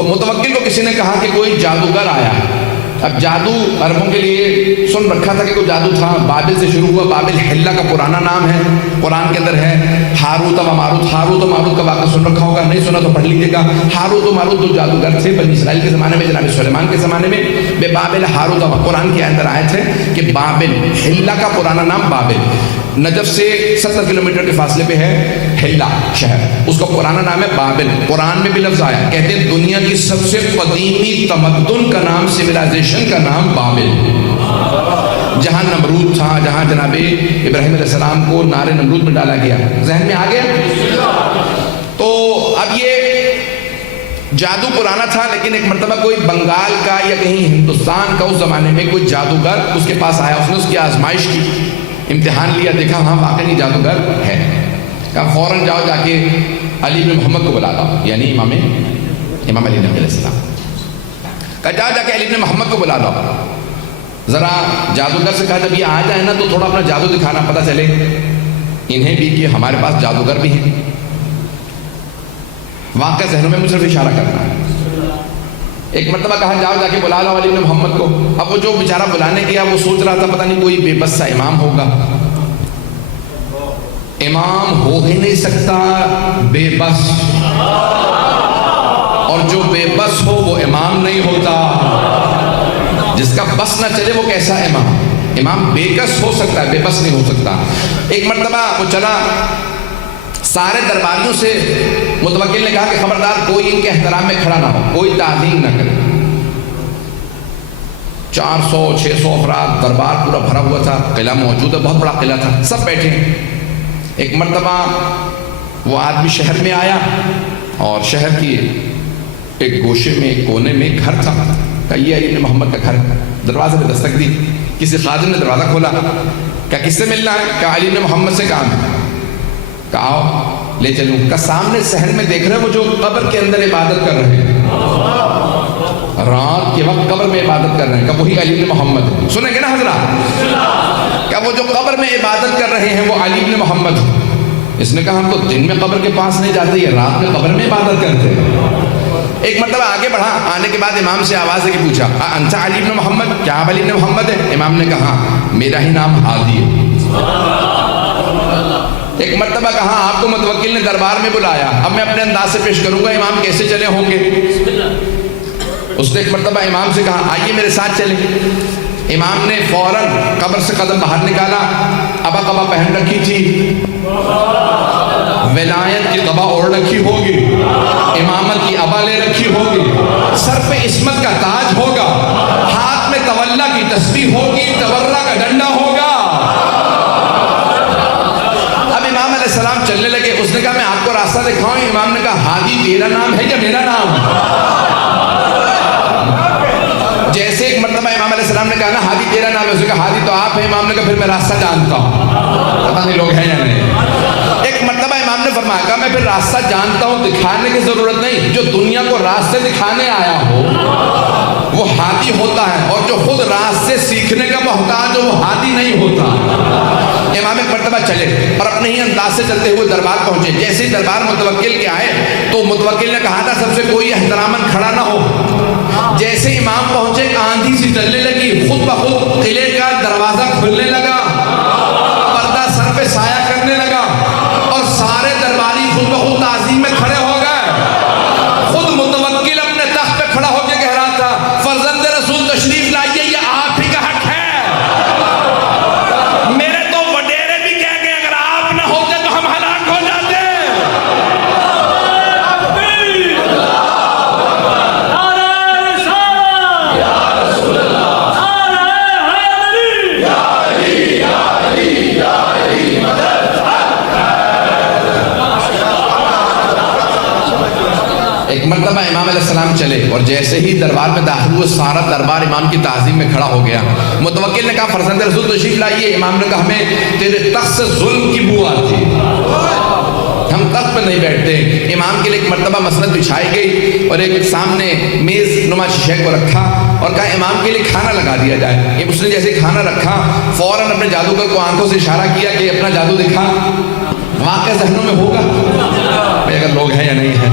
تو متوکل کو کسی نے کہا کہ کوئی جادوگر آیا ہے. اب جادو عربوں کے لیے سن رکھا تھا کہ کوئی جادو تھا. بابل سے شروع ہوا. بابل حلہ کا پرانا نام ہے, قرآن کے اندر ہے. ہاروت و ماروت, ہاروت و ماروت کا واقعہ سن رکھا ہوگا, نہیں سنا تو پڑھ لیجیے گا. ہاروت و ماروت دو جادوگر تھے بنی اسرائیل کے زمانے میں, جناب سلیمان کے زمانے میں. بے بابل ہاروت و, قرآن کے اندر آئے تھے کہ بابل, حلہ کا پرانا نام بابل, نجف سے 70 کلومیٹر کے فاصلے پہ ہے حلہ شہر, اس کا پرانا نام ہے بابل. قرآن میں بھی لفظ آیا, کہتے ہیں دنیا کی سب سے قدیمی تمدن کا نام, سویلائزیشن کا نام بابل, جہاں نمرود تھا, جہاں جناب ابراہیم علیہ السلام کو نار نمرود میں ڈالا گیا. ذہن میں آ گیا؟ تو اب یہ جادو پرانا تھا, لیکن ایک مرتبہ کوئی بنگال کا یا کہیں ہندوستان کا اس زمانے میں کوئی جادوگر اس کے پاس آیا. اس نے اس کی آزمائش کی, امتحان لیا, دیکھا ہاں واقعی جادوگر ہے. کہا فوراً جاؤ جا کے علی بن محمد کو بلا لاؤ, یعنی امام علی نبی علیہ السلام. کہا جاؤ جا کے علی بن محمد کو بلا لاؤ. ذرا جادوگر سے کہا جب یہ آ جائے نا تو تھوڑا اپنا جادو دکھانا, پتہ چلے انہیں بھی کہ ہمارے پاس جادوگر بھی ہیں. واقعہ ذہنوں میں مجھ صرف اشارہ کرنا ہے. ایک مرتبہ کہا جاؤ جا کے بلا لاؤ علی بن محمد کو. اب وہ جو بیچارہ بلانے گیا وہ سوچ رہا تھا پتہ نہیں کوئی بے بس سا امام ہوگا. امام ہو ہی نہیں سکتا بے بس, اور جو بے بس ہو وہ امام نہیں ہوتا. جس کا بس نہ چلے وہ کیسا امام؟ امام بے کس ہو سکتا ہے, بے بس نہیں ہو سکتا. ایک مرتبہ وہ چلا, سارے درباریوں سے متوکل نے کہا کہ خبردار کوئی ان کے احترام میں کھڑا نہ ہو, کوئی تعظیم نہ کرے. 400-600 افراد, دربار پورا بھرا ہوا تھا, قلعہ موجود ہے, بہت بڑا قلعہ تھا, سب بیٹھے. ایک مرتبہ وہ آدمی شہر میں آیا اور شہر کی ایک گوشے میں, ایک کونے میں ایک گھر تھا. کہا یہ علی بن محمد کا گھر. دروازے پہ دستک دی, کسی خادم نے دروازہ کھولا. کہا کس سے ملنا ہے؟ کہا علی بن محمد سے کام ہے. کہا آؤ لے چلوں. کہا سامنے صحن میں دیکھ رہے وہ جو قبر کے اندر عبادت کر رہے ہیں, رات کے وقت قبر میں عبادت کر رہے ہیں, کہ وہی علی بن محمد ہے. سنیں گے نا حضرات, کہ وہ جو قبر میں عبادت کر رہے ہیں وہ علی بن محمد ہے. اس نے کہا ہم تو دن میں قبر کے پاس نہیں جاتے, یہ رات میں قبر میں عبادت کرتے ہیں. ایک مرتبہ آگے بڑھا, آنے کے بعد امام سے آواز ہے کہ پوچھا انت علی بن محمد, کیا آپ علی بن محمد ہے؟ امام نے کہا میرا ہی نام ہادی ہے. ایک مرتبہ کہا آپ کو متوکل نے دربار میں بلایا, اب میں اپنے انداز سے پیش کروں گا, امام کیسے چلے ہوں گے. اس نے ایک مرتبہ امام سے کہا آئیے میرے ساتھ چلیں. امام نے فوراً قبر سے قدم باہر نکالا, ابا قبا پہن رکھی تھی, ولایت کی قبا اوڑھ رکھی ہوگی, امامت کی ابا لے رکھی ہوگی, سر پہ عصمت کا تاج ہوگا, ہاتھ میں تولا کی تسبیح ہوگی, تورا کا ڈنڈا ہوگا. اب امام علیہ السلام چلنے لگے. اس نے کہا میں آپ کو راستہ دکھاؤں. امام نے کہا ہادی تیرا نام ہے یا میرا نام؟ جیسے ایک مرتبہ امام علیہ السلام نے کہا نا ہادی تیرا نام ہے, اس نے کہا ہادی تو آپ ہیں. امام نے کہا پھر میں راستہ جانتا ہوں. پتہ نہیں لوگ ہیں یا نہیں. ایک مرتبہ امام نے فرمایا کہا میں پھر راستہ جانتا ہوں, دکھانے کی ضرورت نہیں. جو دنیا کو راستے دکھانے آیا ہو وہ ہادی ہوتا ہے, اور جو خود راستے سیکھنے کا محتاج ہو وہ ہادی نہیں ہوتا. امام ایک مرتبہ چلے اور اپنے ہی انداز سے چلتے ہوئے دربار پہنچے. جیسے ہی دربار متوکل کے آئے تو متوکل نے کہا تھا سب سے کوئی احتراماً کھڑا نہ ہو. جیسے امام پہنچے آندھی سی چلنے لگی, خود بخود قلعے کا دروازہ کھلنے لگا, پردہ سر پہ سایہ کرنے لگا, اور سارے درباری خود بخود تعظیم میں کھڑے ہو گئے. خود متوکل اپنے تخت پہ کھڑا ہو کے کہہ رہا تھا فرزند رسول تشریف لائیے, یہ آپ ہی کا حق ہے. میرے تو وڈیرے بھی کہہ گئے اگر آپ نہ ہوتے تو ہم ہلاک ہو جاتے. مرتبہ امام علیہ السلام چلے اور جیسے ہی دربار میں داخل ہوئے سارا دربار امام کی تعظیم میں کھڑا ہو گیا. متوکل نے کہا فرزند رسول تشریف لائیے. امام نے کہا ہمیں تیرے تخت سے ظلم کی بو آتی, ہم تخت پہ نہیں بیٹھتے. امام کے لیے ایک مرتبہ مسند بچھائی گئی اور ایک سامنے میز نما شیشے کو رکھا اور کہا امام کے لیے کھانا لگا دیا جائے. اس نے جیسے کھانا رکھا فوراً اپنے جادوگر کو آنکھوں سے اشارہ کیا کہ اپنا جادو دکھا. واقعہ ذہنوں میں ہوگا اگر لوگ ہیں یا نہیں ہیں.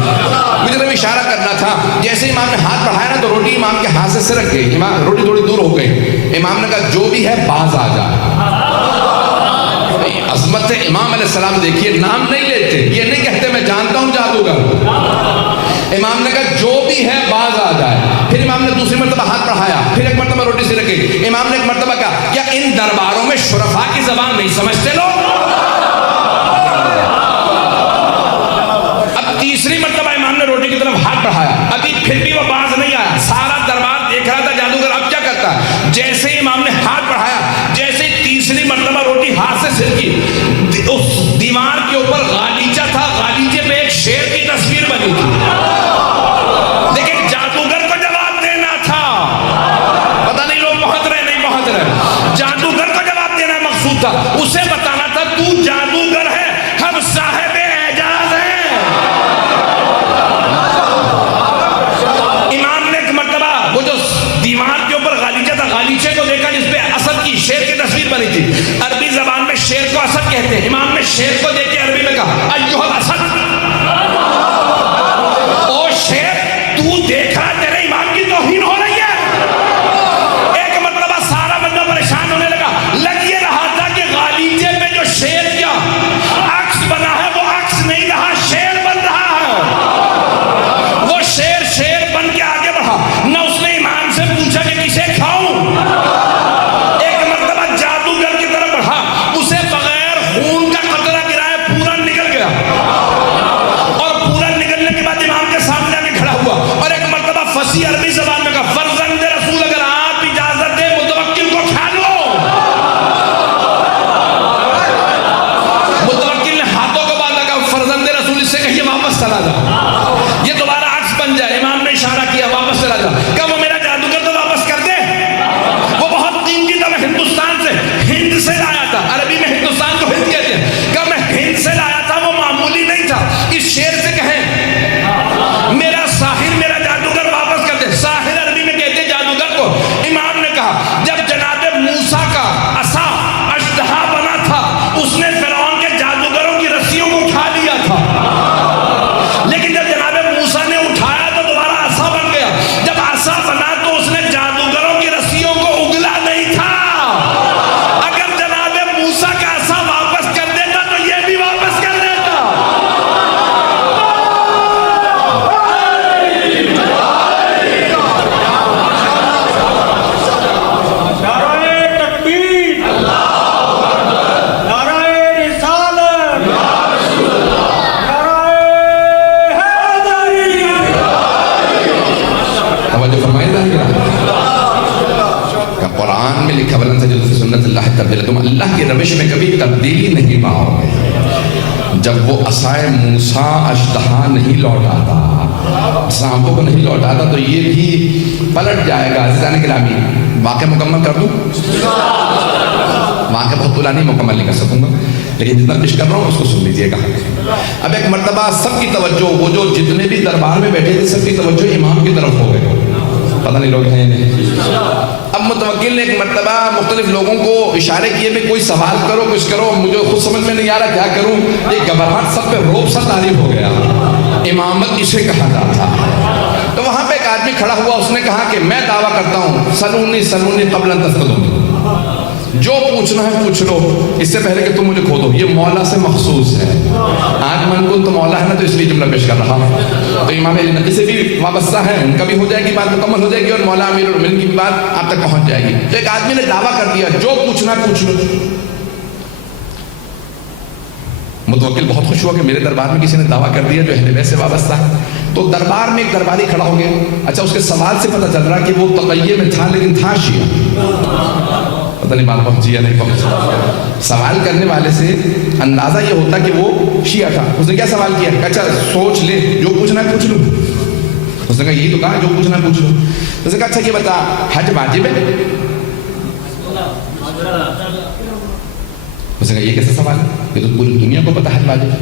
مجھے اشارہ کرنا تھا. جیسے جیسے امام نے ہاتھ بڑھایا نا تو روٹی امام کے ہاتھ سے سرک گئی، امام روٹی تھوڑی دور ہو گئی، امام نے کہا جو بھی ہے باز آ جا۔ عظمت امام علیہ السلام دیکھیے، نام نہیں لیتے، یہ نہیں کہتے میں جانتا ہوں جادوگر، امام نے کہا جو بھی ہے باز آ جائے۔ پھر امام نے دوسری مرتبہ ہاتھ بڑھایا، پھر ایک مرتبہ روٹی سے رکھی، امام نے ایک مرتبہ کہا کیا ان درباروں میں شرفاء کی زبان نہیں سمجھتے لوگ؟ اب تیسری مرتبہ امام نے روٹی کی طرف ہاتھ بڑھایا، ابھی پھر بھی وہ باز نہیں آیا، سارا دربار دیکھ رہا تھا جادوگر اب کیا کرتا ہے۔ جیسے ہی امام نے ہاتھ بڑھایا، جیسے ہی تیسری مرتبہ روٹی ہاتھ سے سرکی، اس دیوار کے اوپر غالیچہ تھا، غالیچے پہ ایک شیر کی تصویر بنی تھی، لیکن جادوگر کو جواب دینا تھا، پتہ نہیں لوگ پہنچ رہے نہیں پہنچ رہے، جادوگر کو جواب دینا مقصود تھا، اسے بتانا تھا تو جادوگر ہے، ہم صاحب اعجاز ہیں۔ امام نے ایک مرتبہ وہ جو دیوار کے اوپر غالیچہ تھا، غالیچے کو دیکھا جس پہ اسد کی شیر کی تصویر بنی تھی، عربی زبان میں شیر کو اسد کہتے ہیں، امام نے شیر کو دیکھ کے عربی میں کہا ایھا الاسد، او شیر تو دیکھ رہا تیرے ایمان کی توہین ہو رہی ہے۔ ایک مرتبہ سارا بندہ پریشان ہونے لگا، لگ یہ رہا تھا کہ غالیچے میں جو شیر کیا عکس بنا ہے وہ عکس نہیں رہا، شیر بن رہا ہے۔ وہ شیر بن کے آگے بڑھا، نہ اس نے امام سے پوچھا کہ کسے کھاؤں، ایک مرتبہ جادوگر کی طرف بڑھا، اسے بغیر خون کا قطرہ گرائے پورا نکل گیا، اور پورا نکلنے کے بعد امام کے سامنے آگے کھڑا ہوا، اور ایک مرتبہ فصیح عربی زبان میں کہا فرزند رسول اگر آپ اجازت دیں متوکل کو کھا لو۔ متوکل نے ہاتھوں کو باندھا، کہا فرزند رسول اس سے کہیے واپس چلا جا، یہ دوبارہ عکس بن جائے، امام نے اشارہ کیا واپس چلا جا، کہا وہ میرا جادوگر تو واپس کر دے، وہ بہت قیمتی تھا، میں ہندوستان سے ہند سے لایا تھا، عربی میں ہندوستان کو ہند کہتے ہیں، کہا میں ہند سے لایا تھا، وہ معمولی نہیں تھا، اس شیر سے کہیں میرا ساحر میرا جادوگر واپس کر دے، ساحر عربی میں کہتے ہیں جادوگر کو۔ امام نے کہا جب جناب موسیٰ کا عصا اژدہا بنا تھا، اس نے فرعون کے جادوگروں کی رسیوں کو اٹھا لیا تھا، لیکن جب جناب موسیٰ نے اٹھایا تو دوبارہ عصا بن گیا، جب عصا بنا تو اس نے جادوگروں کی رسیوں کو اگلا نہیں تھا، اگر جناب موسیٰ کا عصا واپس کر دیتا تو یہ بھی واپس کر دیتا۔ توجہ فرمائے ذرا، کہ قرآن میں لکھا ولن تجد فی سنت اللہ تبدیلا، تم اللہ کی روش میں کبھی تبدیلی نہیں پاؤ گے۔ جب وہ عصائے موسیٰ اژدہا نہیں لوٹاتا، سانپوں کو نہیں لوٹاتا، تو یہ بھی پلٹ جائے گا۔ عزیزان گرامی، واقعہ مکمل کر دوں؟ واقعہ بہت طولانی مکمل نہیں کر سکوں گا، لیکن جتنا پیش کر رہا ہوں اس کو سن لیجیے گا۔ اب ایک مرتبہ سب کی توجہ، وہ جو جتنے بھی دربار میں بیٹھے تھے سب کی توجہ امام کی طرف ہو گئے، پتہ نہیں لوگ ہیں نہیں۔ اب متوکل نے ایک مرتبہ مختلف لوگوں کو اشارے کیے بھی کوئی سوال کرو کچھ کرو، مجھے خود سمجھ میں نہیں آ رہا کیا کروں، ایک گھبراہٹ سب پہ روب سا طاری ہو گیا، امامت اسے کہا جاتا ہے۔ تو وہاں پہ ایک آدمی کھڑا ہوا، اس نے کہا کہ میں دعویٰ کرتا ہوں سلونی قبل ان تسألون، جو پوچھنا ہے پوچھ لو اس سے پہلے کہ تم مجھے کھو دو، یہ مولا سے مخصوص ہے۔ آج من کن تو مولا ہے نا، تو اس لیے جملہ پیش کر رہا ہوں۔ تو امام علی نبی سے بھی وابستہ ہے، ان کا بھی ہو جائے گی بات مکمل ہو جائے گی، اور مولا امیر المومنین کی بھی بات آپ تک پہنچ جائے گی۔ تو ایک آدمی نے دعویٰ کر دیا جو پوچھنا ہے پوچھ لو۔ متوکل بہت خوش ہوا کہ میرے دربار میں کسی نے دعویٰ کر دیا جو اہل بیت سے وابستہ ہے۔ تو دربار میں ایک درباری کھڑا ہو گیا، اچھا اس کے سوال سے پتہ چل رہا کہ وہ تقیہ میں تھا لیکن تھا شیعہ، پتہ نہیں بات پہنچی یا نہیں پہنچی۔ سوال کرنے والے سے اندازہ یہ ہوتا کہ وہ شیعہ تھا۔ اس نے کیا سوال کیا؟ اچھا سوچ لے، جو پوچھنا ہے پوچھ لو۔ اس نے کہا یہی تو کہا جو پوچھنا ہے پوچھ لو۔ اس نے کہا اچھا یہ بتا حج واجب ہے؟ اس نے کہا یہ کیسا سوال ہے، یہ تو پوری دنیا کو پتہ حج واجب ہے۔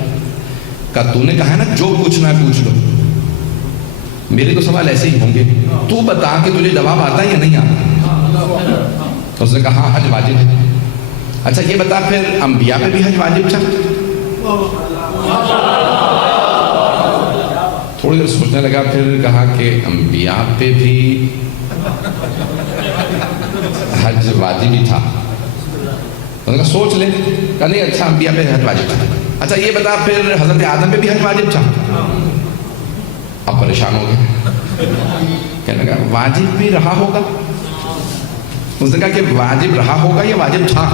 کہا تو نے کہا ہے نا جو پوچھنا ہے پوچھ لو، میرے تو سوال ایسے ہی ہوں گے، تو بتا کہ تجھے جواب آتا ہے یا نہیں آتا؟ تو اس نے کہا ہاں حج واجب ہے۔ اچھا یہ بتا پھر انبیاء پہ بھی حج واجب تھا؟ تھوڑی دیر سوچنے لگا، پھر کہا کہ انبیاء پہ بھی حج واجب ہی تھا. انہوں نے کہا سوچ لے. کہا نہیں اچھا انبیاء پہ حج واجب تھا. اچھا یہ بتا پھر حضرت آدم پہ بھی حج واجب تھا؟ اب پریشان ہو گئے. کہنے لگا واجب بھی رہا ہوگا. اس نے کہا کہ واجب رہا ہوگا یا واجب تھا؟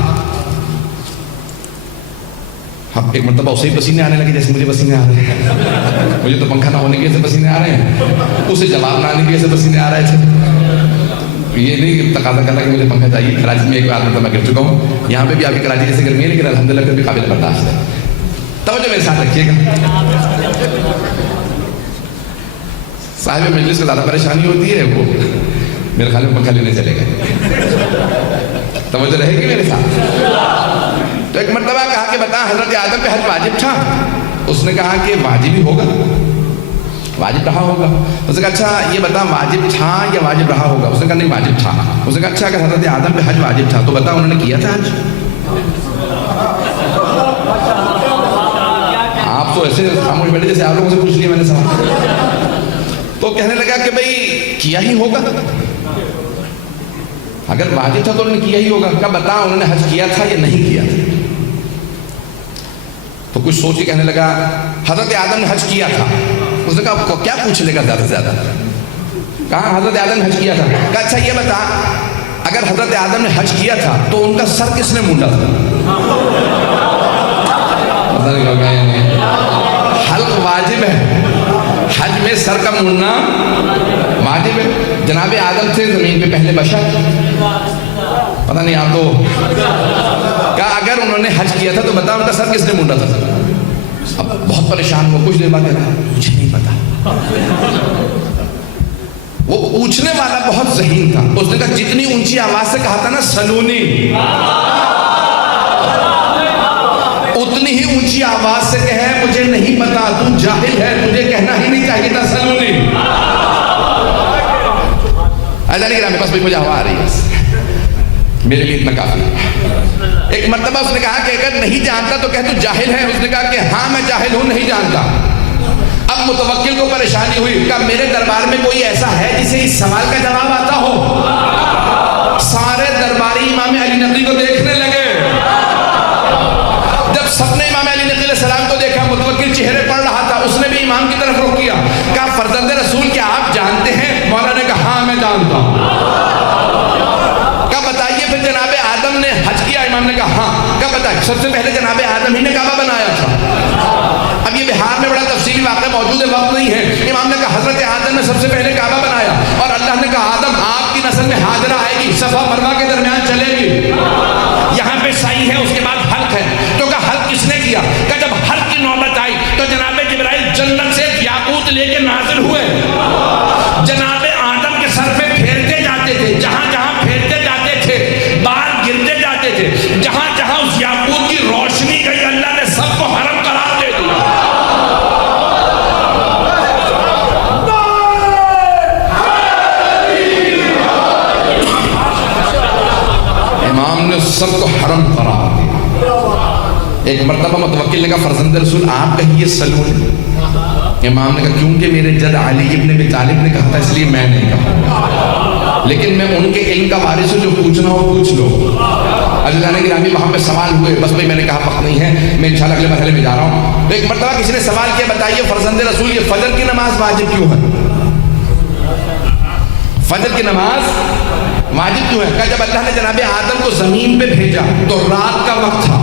اب ایک مرتبہ اسے ہی پسینے آنے لگے جیسے مجھے پسینے آ رہے ہیں. مجھے تو پنکھا نہ ہونے کی وجہ سے پسینے آ رہے ہیں، اسے جواب نہ آنے کی وجہ سے پسینے آ رہے تھے. یہ نہیں تقاضا کرنا کہ مجھے پنکھا چاہیے. کراچی میں ایک بار مرتبہ گر چکا ہوں. یہاں پہ بھی آپ کی کراچی جیسے گرمی ہے لیکن الحمدللہ پھر بھی قابل برداشت ہے. توجہ میرے ساتھ رکھیے گا. صاحب مجلس کو زیادہ پریشانی ہوتی ہے، وہ میرے خیال میں پنکھا لینے چلے گئے. توجہ رہے گی میرے ساتھ. تو ایک مرتبہ کہا کہ بتا حضرت آدم پہ حج واجب تھا؟ اس نے کہا کہ واجب ہی ہوگا، واجب رہا ہوگا. اس نے کہا اچھا یہ بتا واجب تھا یا واجب رہا ہوگا؟ اس نے کہا نہیں واجب تھا. اس نے کہا اچھا اگر حضرت آدم پہ حج واجب تھا تو بتا انہوں نے کیا تھا حج؟ آپ تو ایسے خاموش بیٹھے جیسے آپ لوگوں سے پوچھ لیا میں نے سوال. تو کہنے لگا کہ بھائی کیا ہی ہوگا، اگر واجب تھا تو انہوں نے کیا ہی ہوگا. کیا بتا انہوں نے حج کیا تھا یا نہیں کیا تھا؟ تو کچھ سوچ کے کہنے لگا حضرت آدم نے حج کیا تھا. اس نے کہا کیا پوچھ لے گا زیادہ سے زیادہ. کہا حضرت آدم نے حج کیا تھا. کہا اچھا یہ بتا اگر حضرت آدم نے حج کیا تھا تو ان کا سر کس نے مونڈا تھا؟ حلق واجب ہے، حج میں سر کا مونڈنا واجب ہے. جناب آدم تھے زمین پہ پہلے بشر، پتہ نہیں آپ تو. کہا اگر انہوں نے حج کیا تھا تو بتا ان کا سر کس نے مونڈا تھا؟ اب بہت پریشان ہوا. کچھ دیر بعد کہا مجھے نہیں پتا. وہ پوچھنے والا بہت ذہین تھا. اس نے کہا جتنی اونچی آواز سے کہا تھا نا سلونی، اتنی ہی اونچی آواز سے کہے مجھے نہیں پتا، تو جاہل ہے، تجھے کہنا ہی نہیں چاہیے تھا سلونی. ایسا نہیں کہ میرے پاس بھی مجھے ہوا آ رہی ہے، میرے لیے اتنا کافی ہے. ایک مرتبہ اس نے کہا کہ اگر نہیں جانتا تو کہہ تو جاہل ہے. اس نے کہا کہ ہاں میں جاہل ہوں، نہیں جانتا. اب متوکل کو پریشانی ہوئی. کہا میرے دربار میں کوئی ایسا ہے جسے اس سوال کا جواب آتا ہو؟ سارے درباری امام علی نقی کو دیکھنے لگے. جب سب نے امام علی نقی علیہ السلام کو دیکھا، متوکل چہرے پڑ رہا تھا، اس نے بھی امام کی طرف رخ کیا. کہا فرزند رسول کیا آپ جانتے ہیں؟ مولا نے کہا ہاں میں جانتا ہوں. کہا بتائیے پھر جناب آدم نے حج کیا؟ امام نے کہا ہاں. کہا بتائیے سب سے پہلے جناب آدم ہی نے کعبہ بنایا تھا. اب یہ بہار میں بڑا تفصیلی واقعہ موجود ہے، وقت نہیں ہے. امام نے کہا حضرت آدم نے سب سے پہلے کعبہ بنایا اور اللہ نے کہا آدم آپ کی نسل میں ہاجرہ آئے گی، صفا مروہ کے درمیان چلے گی. یہاں پہ سعی ہے، اس کے بعد حلق ہے. تو کہا حلق کس نے کیا؟ کہ جب حلق کی نوبت آئی تو جناب جبرائیل جنت سے یاقوت لے کے نازل ہوئے. جناب آدم کے سر پہ پھیرتے جاتے تھے، جہاں جہاں پھیرتے جاتے تھے بال گرتے جاتے تھے. جہاں جہاں اس یاقوت کی روشنی گئی اللہ نے سب کو حرم قرار دے دیا. امام نے سب کو حرم قرار دیا. ایک مرتبہ متوکل نے کہا فرزند رسول آپ کہیے سلونی. امام نے کہا کیونکہ میرے جد علی ابن ابی طالب نے کہا تھا اس لیے میں نہیں کہا، لیکن میں ان کے علم کا وارث ہوں، جو پوچھنا ہو پوچھ لو. اللہ نے گرامی وہاں پہ سوال ہوئے، بس بھائی میں نے کہا وقت نہیں ہے، میں انشاءاللہ اگلے مرحلے میں جا رہا ہوں. تو ایک مرتبہ کسی نے سوال کیا بتائیے فرزند رسول یہ فجر کی نماز واجب کیوں ہے؟ فجر کی نماز واجب کیوں ہے؟ کہ جب اللہ نے جناب آدم کو زمین پہ بھیجا تو رات کا وقت تھا.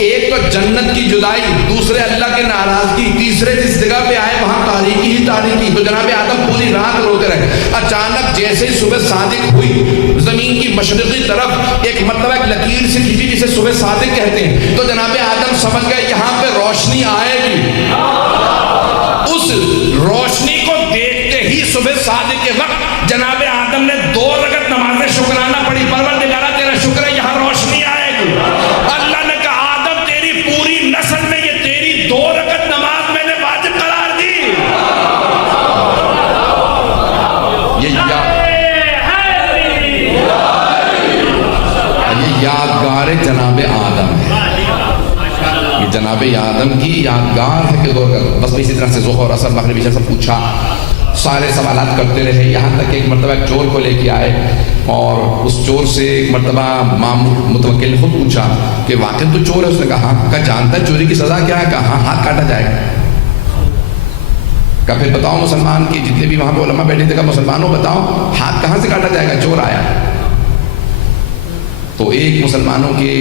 ایک تو جنت کی جدائی، دوسرے اللہ کی ناراضگی، تیسرے جس جگہ پہ آئے وہاں تاریکی ہی تاریکی. تو جناب آدم پوری رات روتے رہے. اچانک جیسے ہی صبح صادق ہوئی، زمین کی مشرقی طرف ایک مرتبہ ایک لکیر سے کھینچی جسے صبح صادق کہتے ہیں. تو جناب آدم سمجھ گئے یہاں پہ روشنی آئے گی. اس روشنی کو دیکھتے ہی صبح صادق کے وقت جناب آدم نے 2 رکعت نماز شکرانہ پڑھی. پروردگارہ تیرا شکر ہے یہاں روشنی آئے گی. اللہ نے کہا آدم تیری پوری نسل میں یہ تیری 2 رکعت نماز میں نے واجب قرار دی. یہ یادگار جناب آدم ہے. یہ جناب جناب آدم کی یادگار ہے کہ دور کا بس اسی طرح سے ظہر اثر مغرب عشاء سب پوچھا، سارے سوالات کرتے رہے، یہاں تک کہ ایک مرتبہ ایک چور کو لے کے آئے اور اس چور سے ایک مرتبہ متوکل نے خود پوچھا کہ واقعی تو چور ہے؟ اس نے کہا ہاں۔ کہا جانتا ہے چوری کی سزا کیا ہے؟ کہا ہاں، ہاتھ کاٹا جائے گا۔ کہا پھر بتاؤ مسلمان کی جتنے بھی وہاں پہ علماء بیٹھے تھے، کہا مسلمانوں بتاؤ ہاتھ کہاں سے کاٹا جائے گا؟ چور آیا۔ تو ایک مسلمانوں کے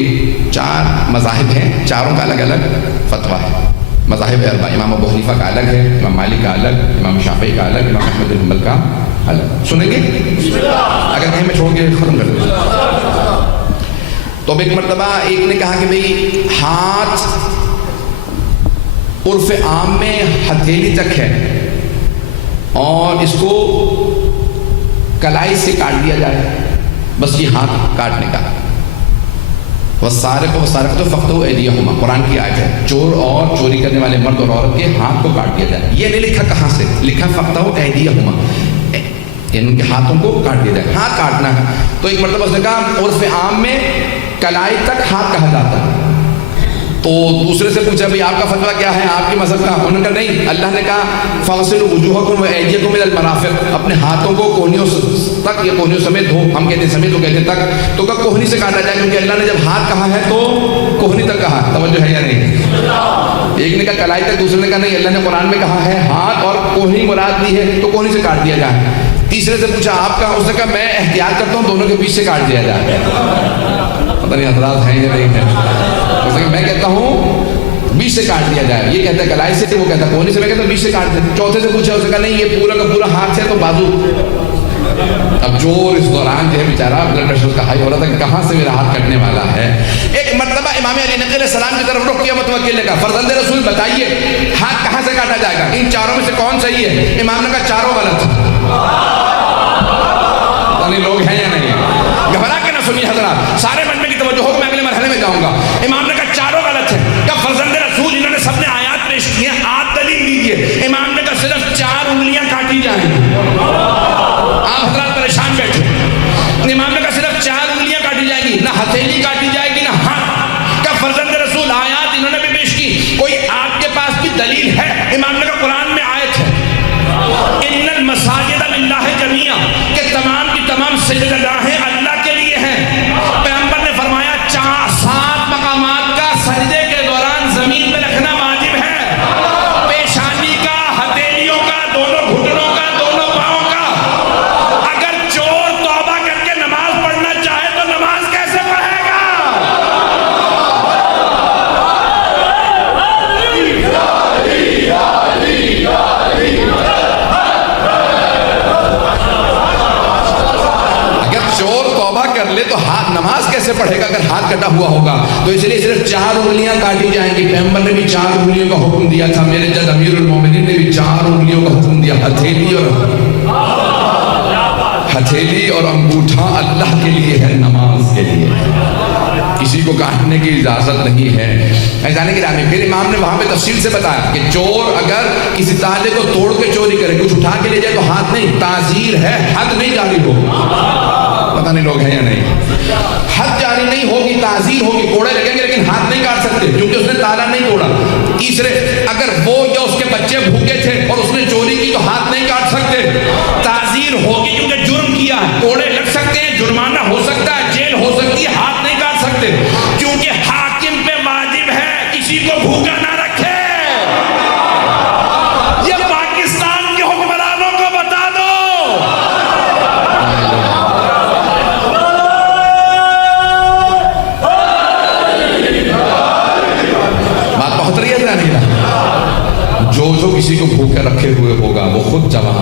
4 مذاہب ہیں، چاروں کا الگ الگ فتویٰ ہے۔ مذاہب اربع، امام ابو حنیفہ کا الگ ہے، امام مالک کا الگ، امام شافعی کا الگ، امام احمد بن حنبل کا الگ۔ سنیں گے؟ اگر کہیں میں چھوڑ کے ختم کر دوں۔ تو اب ایک مرتبہ ایک نے کہا کہ بھئی ہاتھ عرف عام میں ہتھیلی تک ہے اور اس کو کلائی سے کاٹ دیا جائے، بس یہ ہاتھ کاٹنے کا۔ وَالسَّارِقُ وَالسَّارِقَةُ فَاقْطَعُوا أَيْدِيَهُمَا، قرآن کی آیت ہے، چور اور چوری کرنے والے مرد اور عورت کے ہاتھ کو کاٹ دیا جائے۔ یہ نہیں لکھا کہاں سے، لکھا فَاقْطَعُوا أَيْدِيَهُمَا، یعنی ان کے ہاتھوں کو کاٹ دیا جائے، ہاتھ کاٹنا ہے۔ تو ایک مرتبہ اس نے کہا عرف عام میں کلائی تک ہاتھ کہا جاتا ہے۔ تو دوسرے سے پوچھا بھئی آپ کا فتویٰ کیا ہے، آپ کی مذہب کا؟ انہوں نے کہا نہیں، اللہ نے کہا فَاغْسِلُوا وُجُوهَكُمْ وَأَيْدِيَكُمْ إِلَى الْمَرَافِقِ، اپنے ہاتھوں کو کوہنیوں تک یا کوہنیوں سمیت دھو، ہم کہتے ہیں سمیت، وہ کہتے ہیں تک۔ تو کہا کوہنی سے کاٹا جائے کیونکہ اللہ نے جب ہاتھ کہا ہے تو کوہنی تک کہا۔ توجہ ہے یا نہیں؟ ایک نے کہا کلائی تک، دوسرے نے کہا نہیں، اللہ نے قرآن میں کہا ہے ہاتھ اور کوہنی مراد دی ہے تو کوہنی سے کاٹ دیا جائے۔ تیسرے سے پوچھا آپ کا؟ اس نے کہا میں احتیاط کرتا ہوں دونوں کے بیچ سے کاٹ دیا جائے۔ پتہ نہیں حضرات ہیں یا نہیں ہے؟ اس نے کہا میں کہتا ہوں بیچ سے کاٹ دیا جائے، یہ کہتا ہے کلائی سے، وہ کہتا ہے کوہنی سے، میں کہتا ہوں بیچ سے کاٹ دیا۔ چوتھے سے پوچھا، اس نے کہا نہیں یہ پورا کا پورا ہاتھ ہے تو بازو۔ اب چور اس دوران جو ہے بیچارہ بلڈ پریشر کا ہائی ہو رہا تھا کہ کہاں سے میرا ہاتھ کٹنے والا ہے۔ ایک مرتبہ امام علی نقی علیہ السلام کی طرف رخ کیا متوکل نے کہا فرزند رسول بتائیے ہاتھ کہاں سے کاٹا جائے گا، ان چاروں میں سے کون صحیح ہے؟ امام نے کہا چاروں غلط۔ یعنی لوگ ہیں یا نہیں؟ گھبرا کے نہ سنیے حضرات، سارے بننے کی توجہ ہو، میں اگلے مرحلے میں جاؤں گا۔ امام نے کہا چاروں غلط ہے۔ کہا فرزند رسول انہوں نے سب نے آیات پیش کی ہیں، آپ دلیل دیجیے۔ امام نے کہا صرف 4 انگلیاں کاٹی جائیں گی۔ آپ حضرات پریشان بیٹھے۔ امام نے کہا صرف 4 انگلیاں کاٹی جائیں گی، نہ ہتھیلی کاٹی جائے گی نہ ہاتھ۔ کہا فرزند رسول آیات انہوں نے بھی پیش کی، کوئی آپ کے پاس بھی دلیل ہے؟ امام نے کہا قرآن میں آیت ہے ان المساجد للہ جمیعا، کہ تمام کی تمام سجدگاہیں اللہ کے لیے ہیں۔ پیغمبر نے فرمایا 7 مقامات کا سجدے کے دوران زمین پہ رکھنا واجب ہے، پیشانی کا، ہتھیلیوں کا، دونوں گھٹنوں کا، دونوں پاؤں کا۔ اگر چور توبہ کر کے نماز پڑھنا چاہے تو نماز کیسے پڑھے گا؟ تو ہاتھ نماز کیسے پڑھے گا اگر ہاتھ کٹا ہوا ہوگا؟ تو اس لیے صرف 4 انگلیاں کاٹی جائیں گی۔ پیغمبر نے بھی 4 انگلیوں کا حکم دیا تھا، میرے جد امیر المومنین نے بھی 4 انگلیوں کا حکم دیا۔ ہتھیلی اور انگوٹھا اللہ کے لیے ہے، نماز کے لیے، کسی کو کاٹنے کی اجازت نہیں ہے۔ جانے کی راہ میں پھر امام نے وہاں پہ تفصیل سے بتایا کہ چور اگر کسی تالے کو توڑ کے چوری کرے، کچھ اٹھا کے لے جائے تو ہاتھ نہیں، تعزیر ہے، حد نہیں جاری ہو۔ پتہ نہیں لوگ ہیں یا نہیں؟ حد جاری نہیں ہوگی، تعزیر ہوگی، کوڑے لگیں گے لیکن ہاتھ نہیں کاٹ سکتے کیونکہ اس نے تالا نہیں توڑا۔ تیسرے، اگر وہ یا اس کے بچے بھوکے تھے اور اس نے چوری کی تو ہاتھ نہیں کاٹ سکتے، تعزیر ہوگی کیونکہ جرم کیا ہے، کوڑے لگ سکتے ہیں، جرمانہ ہو سکتا ہے، جیل ہو سکتی ہے، ہاتھ نہیں کاٹ سکتے کیونکہ حاکم پہ واجب ہے کسی کو بھوکا نہ رکھے۔ یہ پاکستان کے حکمرانوں کو بتا دو۔ جو کسی کو بھوکے رکھے ہوئے ہوگا وہ خود جواب